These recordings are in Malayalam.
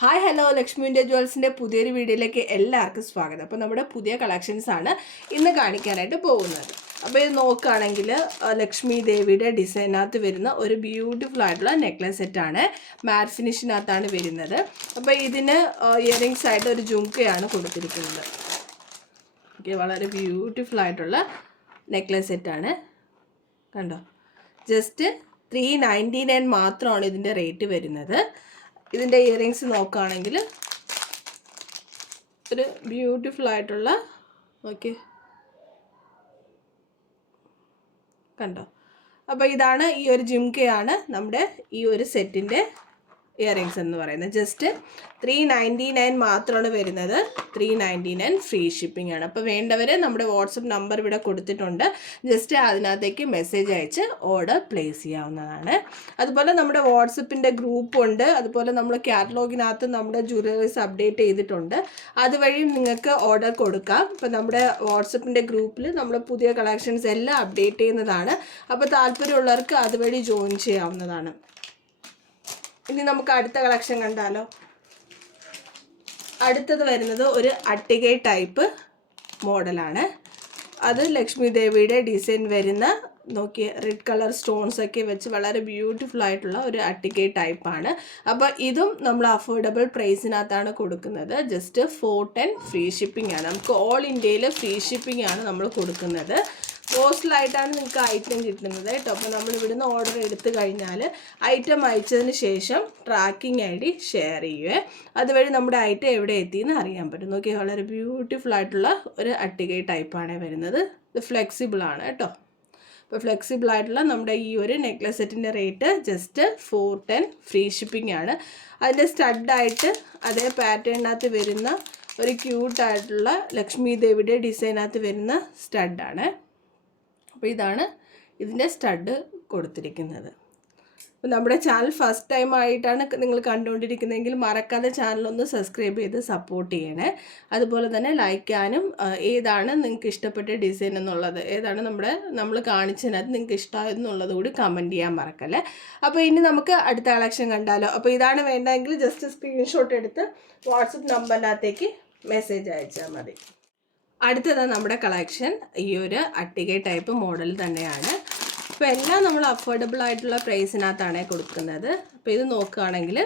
ഹായ് ഹലോ ലക്ഷ്മി ഇന്ത്യ ജ്വൽസിൻ്റെ പുതിയൊരു വീഡിയോയിലേക്ക് എല്ലാവർക്കും സ്വാഗതം. അപ്പോൾ നമ്മുടെ പുതിയ കളക്ഷൻസ് ആണ് ഇന്ന് കാണിക്കാനായിട്ട് പോകുന്നത്. അപ്പോൾ ഇത് നോക്കുകയാണെങ്കിൽ ലക്ഷ്മി ദേവിയുടെ ഡിസൈനകത്ത് വരുന്ന ഒരു ബ്യൂട്ടിഫുൾ ആയിട്ടുള്ള നെക്ലസ് സെറ്റാണ്. മാറ്റ് ഫിനിഷിനകത്താണ് വരുന്നത്. അപ്പോൾ ഇതിന് ഇയറിങ്സ് ആയിട്ട് ഒരു ജുംക്കയാണ് കൊടുത്തിരിക്കുന്നത്. ഓക്കെ, വളരെ ബ്യൂട്ടിഫുൾ ആയിട്ടുള്ള നെക്ലസ് സെറ്റാണ്. കണ്ടോ, ജസ്റ്റ് 399 മാത്രമാണ് ഇതിൻ്റെ റേറ്റ് വരുന്നത്. ഇതിൻ്റെ ഇയറിങ്സ് നോക്കുകയാണെങ്കിൽ ഒരു ബ്യൂട്ടിഫുൾ ആയിട്ടുള്ള, ഓക്കെ കണ്ടോ. അപ്പോൾ ഇതാണ് ഈ ഒരു ജിംക്കയാണ് നമ്മുടെ ഈ ഒരു സെറ്റിൻ്റെ ഇയറിങ്സ് എന്ന് പറയുന്നത്. ജസ്റ്റ് 399 മാത്രമാണ് വരുന്നത്. 399 ഫ്രീ ഷിപ്പിംഗ് ആണ്. അപ്പോൾ വേണ്ടവർ നമ്മുടെ വാട്സപ്പ് നമ്പർ ഇവിടെ കൊടുത്തിട്ടുണ്ട്. ജസ്റ്റ് അതിനകത്തേക്ക് മെസ്സേജ് അയച്ച് ഓർഡർ പ്ലേസ് ചെയ്യാവുന്നതാണ്. അതുപോലെ നമ്മുടെ വാട്സപ്പിൻ്റെ ഗ്രൂപ്പ് ഉണ്ട്. അതുപോലെ നമ്മൾ കാറ്റലോഗിനകത്ത് നമ്മുടെ ജ്വല്ലറീസ് അപ്ഡേറ്റ് ചെയ്തിട്ടുണ്ട്. അതുവഴി നിങ്ങൾക്ക് ഓർഡർ കൊടുക്കാം. അപ്പോൾ നമ്മുടെ വാട്സപ്പിൻ്റെ ഗ്രൂപ്പിൽ നമ്മൾ പുതിയ കളക്ഷൻസ് എല്ലാം അപ്ഡേറ്റ് ചെയ്യുന്നതാണ്. അപ്പോൾ താല്പര്യമുള്ളവർക്ക് അതുവഴി ജോയിൻ ചെയ്യാവുന്നതാണ്. ഇനി നമുക്ക് അടുത്ത കളക്ഷൻ കണ്ടാലോ. അടുത്തത് വരുന്നത് ഒരു അട്ടികൈ ടൈപ്പ് മോഡലാണ്. അത് ലക്ഷ്മി ദേവിയുടെ ഡിസൈൻ വരുന്ന, നോക്കിയ റെഡ് കളർ സ്റ്റോൺസ് ഒക്കെ വെച്ച് വളരെ ബ്യൂട്ടിഫുൾ ആയിട്ടുള്ള ഒരു അട്ടികൈ ടൈപ്പാണ്. അപ്പോൾ ഇതും നമ്മൾ അഫോർഡബിൾ പ്രൈസിനകത്താണ് കൊടുക്കുന്നത്. ജസ്റ്റ് 410 ഫ്രീ ഷിപ്പിംഗ് ആണ്. നമുക്ക് ഓൾ ഇന്ത്യയിൽ ഫ്രീ ഷിപ്പിംഗ് ആണ് നമ്മൾ കൊടുക്കുന്നത്. പോസ്റ്റലായിട്ടാണ് നിങ്ങൾക്ക് ഐറ്റം കിട്ടുന്നത് കേട്ടോ. അപ്പോൾ നമ്മൾ ഇവിടുന്ന് ഓർഡർ എടുത്തു കഴിഞ്ഞാൽ ഐറ്റം അയച്ചതിന് ശേഷം ട്രാക്കിംഗ് ഐ ഡി ഷെയർ ചെയ്യുവേ. അതുവഴി നമ്മുടെ ഐറ്റം എവിടെ എത്തിയെന്ന് അറിയാൻ പറ്റും. നോക്കി, വളരെ ബ്യൂട്ടിഫുൾ ആയിട്ടുള്ള ഒരു അട്ടികൈ ടൈപ്പാണ് വരുന്നത്. ഇത് ഫ്ലെക്സിബിൾ ആണ് കേട്ടോ. അപ്പോൾ ഫ്ലെക്സിബിൾ ആയിട്ടുള്ള നമ്മുടെ ഈ ഒരു നെക്ലസ് സെറ്റിൻ്റെ റേറ്റ് ജസ്റ്റ് 410 ഫ്രീ ഷിപ്പിംഗ് ആണ്. അതിൻ്റെ സ്റ്റഡായിട്ട് അതേ പാറ്റേണിനകത്ത് വരുന്ന ഒരു ക്യൂട്ടായിട്ടുള്ള ലക്ഷ്മി ദേവിയുടെ ഡിസൈനകത്ത് വരുന്ന സ്റ്റഡാണ്. അപ്പോൾ ഇതാണ് ഇതിൻ്റെ സ്റ്റഡ് കൊടുത്തിരിക്കുന്നത്. അപ്പോൾ നമ്മുടെ ചാനൽ ഫസ്റ്റ് ടൈം ആയിട്ടാണ് നിങ്ങൾ കണ്ടുകൊണ്ടിരിക്കുന്നതെങ്കിൽ മറക്കാതെ ചാനലൊന്ന് സബ്സ്ക്രൈബ് ചെയ്ത് സപ്പോർട്ട് ചെയ്യണേ. അതുപോലെ തന്നെ ലൈക്ക് ചെയ്യാനും, ഏതാണ് നിങ്ങൾക്ക് ഇഷ്ടപ്പെട്ട ഡിസൈൻ എന്നുള്ളത്, ഏതാണ് നമ്മൾ കാണിച്ചതിനകത്ത് നിങ്ങൾക്ക് ഇഷ്ടമായെന്നുള്ളത് കൂടി കമൻറ്റ് ചെയ്യാൻ മറക്കല്ലേ. അപ്പോൾ ഇനി നമുക്ക് അടുത്ത കളക്ഷൻ കണ്ടാലോ. അപ്പോൾ ഇതാണ് വേണ്ടതെങ്കിൽ ജസ്റ്റ് സ്ക്രീൻഷോട്ട് എടുത്ത് വാട്സപ്പ് നമ്പറിനകത്തേക്ക് മെസ്സേജ് അയച്ചാൽ മതി. അടുത്തതാണ് നമ്മുടെ കളക്ഷൻ ഈ ഒരു അട്ടികൈ ടൈപ്പ് മോഡൽ തന്നെയാണ്. അപ്പോൾ എല്ലാം നമ്മൾ അഫോർഡബിൾ ആയിട്ടുള്ള പ്രൈസിനകത്താണ് കൊടുക്കുന്നത്. അപ്പോൾ ഇത് നോക്കുകയാണെങ്കിൽ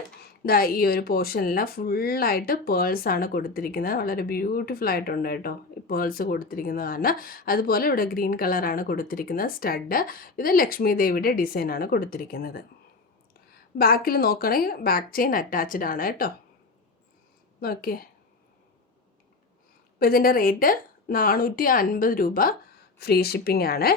ഇതാ ഈ ഒരു പോർഷനെല്ലാം ഫുള്ളായിട്ട് പേൾസാണ് കൊടുത്തിരിക്കുന്നത്. വളരെ ബ്യൂട്ടിഫുൾ ആയിട്ടുണ്ട് കേട്ടോ ഈ പേൾസ് കൊടുത്തിരിക്കുന്നത് കാരണം. അതുപോലെ ഇവിടെ ഗ്രീൻ കളറാണ് കൊടുത്തിരിക്കുന്നത് സ്റ്റഡ്. ഇത് ലക്ഷ്മി ദേവിയുടെ ഡിസൈനാണ് കൊടുത്തിരിക്കുന്നത്. ബാക്കിൽ നോക്കുകയാണെങ്കിൽ ബാക്ക് ചെയിൻ അറ്റാച്ച്ഡ് ആണ് കേട്ടോ. നോക്കിയേ, അപ്പോൾ ഇതിൻ്റെ റേറ്റ് 450 രൂപ ഫ്രീ ഷിപ്പിംഗ് ആണ്.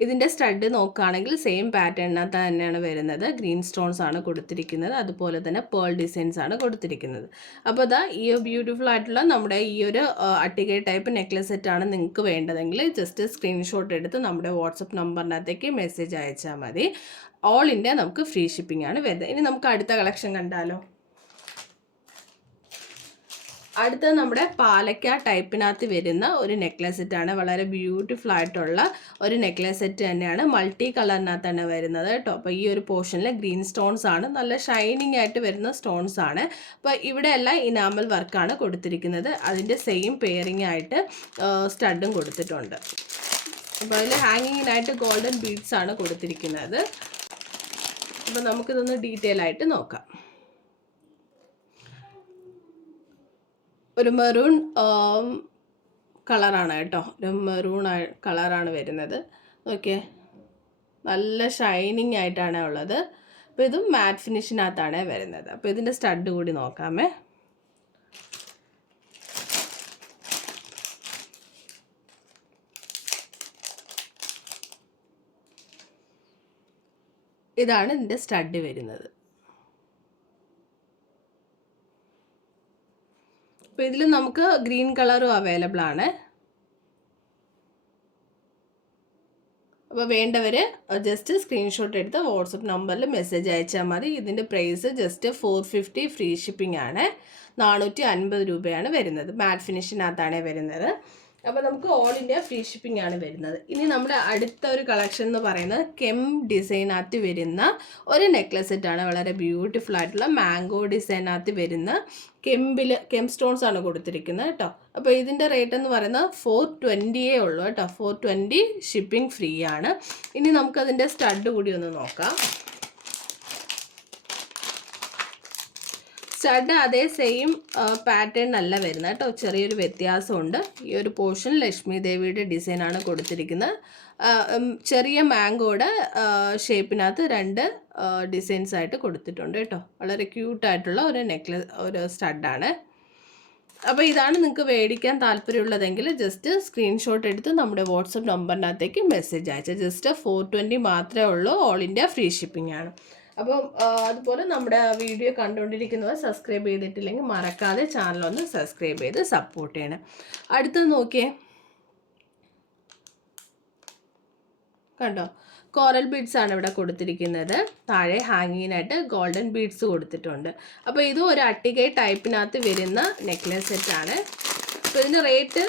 ഇതിൻ്റെ സ്റ്റഡ് നോക്കുകയാണെങ്കിൽ സെയിം പാറ്റേണിനകത്ത് തന്നെയാണ് വരുന്നത്. ഗ്രീൻ സ്റ്റോൺസ് ആണ് കൊടുത്തിരിക്കുന്നത്. അതുപോലെ തന്നെ പേൾ ഡിസൈൻസ് ആണ് കൊടുത്തിരിക്കുന്നത്. അപ്പോൾ ഇതാ ഈ ബ്യൂട്ടിഫുൾ ആയിട്ടുള്ള നമ്മുടെ ഈ ഒരു അട്ടികൈ ടൈപ്പ് നെക്ലസ് സെറ്റാണ് നിങ്ങൾക്ക് വേണ്ടതെങ്കിൽ ജസ്റ്റ് സ്ക്രീൻഷോട്ട് എടുത്ത് നമ്മുടെ വാട്സപ്പ് നമ്പറിനകത്തേക്ക് മെസ്സേജ് അയച്ചാൽ മതി. ഓൾ ഇന്ത്യ നമുക്ക് ഫ്രീ ഷിപ്പിംഗ് ആണ് വരുന്നത്. ഇനി നമുക്ക് അടുത്ത കളക്ഷൻ കണ്ടാലോ. അടുത്തത് നമ്മുടെ പാലക്ക ടൈപ്പിനകത്ത് വരുന്ന ഒരു നെക്ലസ് സെറ്റാണ്. വളരെ ബ്യൂട്ടിഫുൾ ആയിട്ടുള്ള ഒരു നെക്ലസ് സെറ്റ് തന്നെയാണ്. മൾട്ടി കളറിനകത്താണ് വരുന്നത് കേട്ടോ. അപ്പോൾ ഈ ഒരു പോർഷനിൽ ഗ്രീൻ സ്റ്റോൺസ് ആണ്, നല്ല ഷൈനിങ് ആയിട്ട് വരുന്ന സ്റ്റോൺസ് ആണ്. അപ്പോൾ ഇവിടെ എല്ലാം ഇനാമൽ വർക്കാണ് കൊടുത്തിരിക്കുന്നത്. അതിൻ്റെ സെയിം പെയറിംഗ് ആയിട്ട് സ്റ്റഡും കൊടുത്തിട്ടുണ്ട്. അപ്പോൾ അതിൽ ഹാങ്ങിങ്ങിനായിട്ട് ഗോൾഡൻ ബീഡ്സ് ആണ് കൊടുത്തിരിക്കുന്നത്. അപ്പോൾ നമുക്കിതൊന്ന് ഡീറ്റെയിൽ ആയിട്ട് നോക്കാം. ഒരു മെറൂൺ കളറാണ് കേട്ടോ. ഒരു മെറൂൺ കളറാണ് വരുന്നത്. ഓക്കെ, നല്ല ഷൈനിങ് ആയിട്ടാണ് ഉള്ളത്. അപ്പോൾ ഇതും മാറ്റ് ഫിനിഷിനകത്താണ് വരുന്നത്. അപ്പോൾ ഇതിൻ്റെ സ്റ്റഡ് കൂടി നോക്കാമേ. ഇതാണ് ഇതിൻ്റെ സ്റ്റഡ് വരുന്നത്. അപ്പോൾ ഇതിൽ നമുക്ക് ഗ്രീൻ കളറും അവൈലബിൾ ആണ്. അപ്പോൾ വേണ്ടവർ ജസ്റ്റ് സ്ക്രീൻഷോട്ട് എടുത്ത് വാട്സപ്പ് നമ്പറിൽ മെസ്സേജ് അയച്ചാൽ മതി. ഇതിൻ്റെ പ്രൈസ് ജസ്റ്റ് 450 ഫ്രീ ഷിപ്പിംഗ് ആണ്. 450 രൂപയാണ് വരുന്നത്. മാറ്റ് ഫിനിഷിനകത്താണ് വരുന്നത്. അപ്പോൾ നമുക്ക് ഓൾ ഇന്ത്യ ഫ്രീ ഷിപ്പിംഗ് ആണ് വരുന്നത്. ഇനി നമ്മുടെ അടുത്ത ഒരു കളക്ഷൻ എന്ന് പറയുന്നത് കെം ഡിസൈനകത്ത് വരുന്ന ഒരു നെക്ലസ് സെറ്റാണ്. വളരെ ബ്യൂട്ടിഫുൾ ആയിട്ടുള്ള മാംഗോ ഡിസൈനകത്ത് വരുന്ന കെം സ്റ്റോൺസ് ആണ് കൊടുത്തിരിക്കുന്നത് കേട്ടോ. അപ്പോൾ ഇതിൻ്റെ റേറ്റ് എന്ന് പറയുന്നത് 420 ഉള്ളൂ കേട്ടോ. 420 ഷിപ്പിംഗ് ഫ്രീ ആണ്. ഇനി നമുക്കതിൻ്റെ സ്റ്റഡ് കൂടി ഒന്ന് നോക്കാം. സ്റ്റഡ് അതേ സെയിം പാറ്റേൺ അല്ല വരുന്നത് കേട്ടോ, ചെറിയൊരു വ്യത്യാസമുണ്ട്. ഈ ഒരു പോർഷൻ ലക്ഷ്മി ദേവിയുടെ ഡിസൈനാണ് കൊടുത്തിരിക്കുന്നത്. ചെറിയ മാംഗോയുടെ ഷേപ്പിനകത്ത് 2 ഡിസൈൻസ് ആയിട്ട് കൊടുത്തിട്ടുണ്ട് കേട്ടോ. വളരെ ക്യൂട്ടായിട്ടുള്ള ഒരു ഒരു സ്റ്റഡാണ്. അപ്പോൾ ഇതാണ് നിങ്ങൾക്ക് മേടിക്കാൻ താല്പര്യമുള്ളതെങ്കിൽ ജസ്റ്റ് സ്ക്രീൻഷോട്ട് എടുത്ത് നമ്മുടെ വാട്സപ്പ് നമ്പറിനകത്തേക്ക് മെസ്സേജ് അയച്ചാൽ. ജസ്റ്റ് 420 മാത്രമേ ഉള്ളൂ. ഓൾ ഇന്ത്യ ഫ്രീ ഷിപ്പിംഗ് ആണ്. അപ്പം അതുപോലെ നമ്മുടെ വീഡിയോ കണ്ടുകൊണ്ടിരിക്കുന്നവർ സബ്സ്ക്രൈബ് ചെയ്തിട്ടില്ലെങ്കിൽ മറക്കാതെ ചാനലൊന്ന് സബ്സ്ക്രൈബ് ചെയ്ത് സപ്പോർട്ട് ചെയ്യണം. അടുത്തത് നോക്കിയേ, കണ്ടോ, കോറൽ ബീഡ്സ് ആണ് ഇവിടെ കൊടുത്തിരിക്കുന്നത്. താഴെ ഹാങ്ങിങ്ങിനായിട്ട് ഗോൾഡൻ ബീഡ്സ് കൊടുത്തിട്ടുണ്ട്. അപ്പോൾ ഇതും ഒരു അട്ടികൈ ടൈപ്പിനകത്ത് വരുന്ന നെക്ലസ് സെറ്റാണ്. അപ്പോൾ ഇതിൻ്റെ റേറ്റ്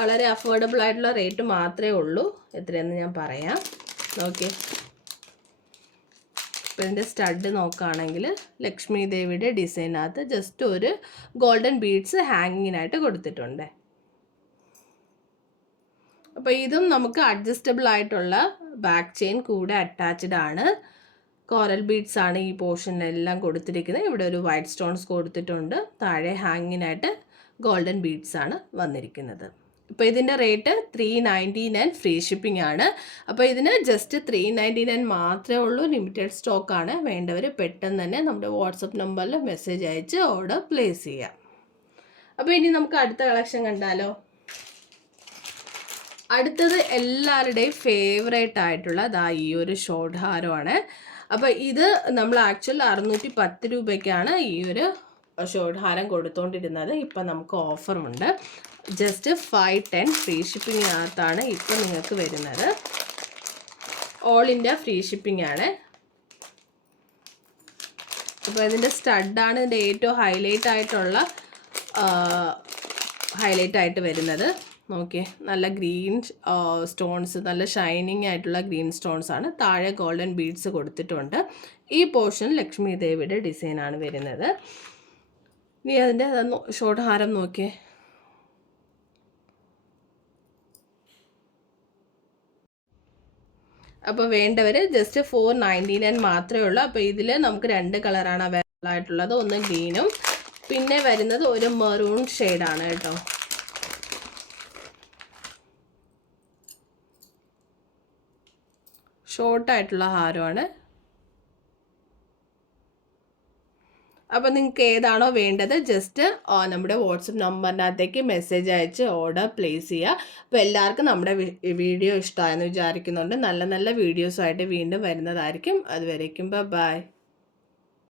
വളരെ അഫോർഡബിൾ ആയിട്ടുള്ള റേറ്റ് മാത്രമേ ഉള്ളൂ. എത്രയെന്ന് ഞാൻ പറയാം. നോക്കിയേ, അപ്പോൾ ഇതിൻ്റെ സ്റ്റഡ് നോക്കുകയാണെങ്കിൽ ലക്ഷ്മി ദേവിയുടെ ഡിസൈനകത്ത് ജസ്റ്റ് ഒരു ഗോൾഡൻ ബീഡ്സ് ഹാങ്ങിങ്ങിനായിട്ട് കൊടുത്തിട്ടുണ്ട്. അപ്പോൾ ഇതും നമുക്ക് അഡ്ജസ്റ്റബിൾ ആയിട്ടുള്ള ബാക്ക് ചെയിൻ കൂടെ അറ്റാച്ച്ഡ് ആണ്. കോറൽ ബീഡ്സ് ആണ് ഈ പോർഷനിലെല്ലാം കൊടുത്തിരിക്കുന്നത്. ഇവിടെ ഒരു വൈറ്റ് സ്റ്റോൺസ് കൊടുത്തിട്ടുണ്ട്. താഴെ ഹാങ്ങിങ്ങിനായിട്ട് ഗോൾഡൻ ബീഡ്സ് ആണ് വന്നിരിക്കുന്നത്. ഇപ്പോൾ ഇതിൻ്റെ റേറ്റ് 399 ഫ്രീ ഷിപ്പിംഗ് ആണ്. അപ്പോൾ ഇതിന് ജസ്റ്റ് 399 മാത്രമേ ഉള്ളൂ. ലിമിറ്റഡ് സ്റ്റോക്കാണ്. വേണ്ടവർ പെട്ടെന്ന് തന്നെ നമ്മുടെ വാട്സപ്പ് നമ്പറിൽ മെസ്സേജ് അയച്ച് ഓർഡർ പ്ലേസ് ചെയ്യാം. അപ്പോൾ ഇനി നമുക്ക് അടുത്ത കളക്ഷൻ കണ്ടാലോ. അടുത്തത് എല്ലാവരുടെയും ഫേവറേറ്റ് ആയിട്ടുള്ള ഈ ഒരു ഷോർട്ട് ഹാരമാണ്. അപ്പോൾ ഇത് നമ്മൾ ആക്ച്വൽ 610 രൂപയ്ക്കാണ് ഈ ഒരു ഷോർട്ട് ഹാരം കൊടുത്തുകൊണ്ടിരുന്നത്. ഇപ്പം നമുക്ക് ഓഫറുണ്ട്. ജസ്റ്റ് 510 ഫ്രീ ഷിപ്പിങ്ങിനകത്താണ് ഇപ്പം നിങ്ങൾക്ക് വരുന്നത്. ഓൾ ഇന്ത്യ ഫ്രീ ഷിപ്പിംഗ് ആണ്. അപ്പോൾ ഇതിൻ്റെ സ്റ്റഡാണ് ഇതിൻ്റെ ഏറ്റവും ഹൈലൈറ്റ് ആയിട്ട് വരുന്നത്. നോക്കിയേ, നല്ല ഗ്രീൻ സ്റ്റോൺസ്, നല്ല ഷൈനിങ് ആയിട്ടുള്ള ഗ്രീൻ സ്റ്റോൺസ് ആണ്. താഴെ ഗോൾഡൻ ബീഡ്സ് കൊടുത്തിട്ടുണ്ട്. ഈ പോർഷൻ ലക്ഷ്മി ദേവിയുടെ ഡിസൈനാണ് വരുന്നത്. ഇനി അതിൻ്റെ ഷോർട്ട് ഹാരം നോക്കിയേ. അപ്പോൾ വേണ്ടവർ ജസ്റ്റ് 499 മാത്രമേ ഉള്ളൂ. അപ്പോൾ ഇതിൽ നമുക്ക് 2 കളറാണ് അവൈലബിൾ ആയിട്ടുള്ളത്. ഒന്ന് ഗ്രീനും പിന്നെ വരുന്നത് ഒരു മെറൂൺ ഷെയ്ഡാണ് കേട്ടോ. ഷോർട്ടായിട്ടുള്ള ഹാരമാണ്. അപ്പോൾ നിങ്ങൾക്ക് ഏതാണോ വേണ്ടത് ജസ്റ്റ് നമ്മുടെ വാട്സപ്പ് നമ്പറിനകത്തേക്ക് മെസ്സേജ് അയച്ച് ഓർഡർ പ്ലേസ് ചെയ്യുക. അപ്പോൾ എല്ലാവർക്കും നമ്മുടെ വീഡിയോ ഇഷ്ടമായെന്ന് വിചാരിക്കുന്നുണ്ട്. നല്ല നല്ല വീഡിയോസുമായിട്ട് വീണ്ടും വരുന്നതായിരിക്കും. അതുവരേക്കും ബൈ.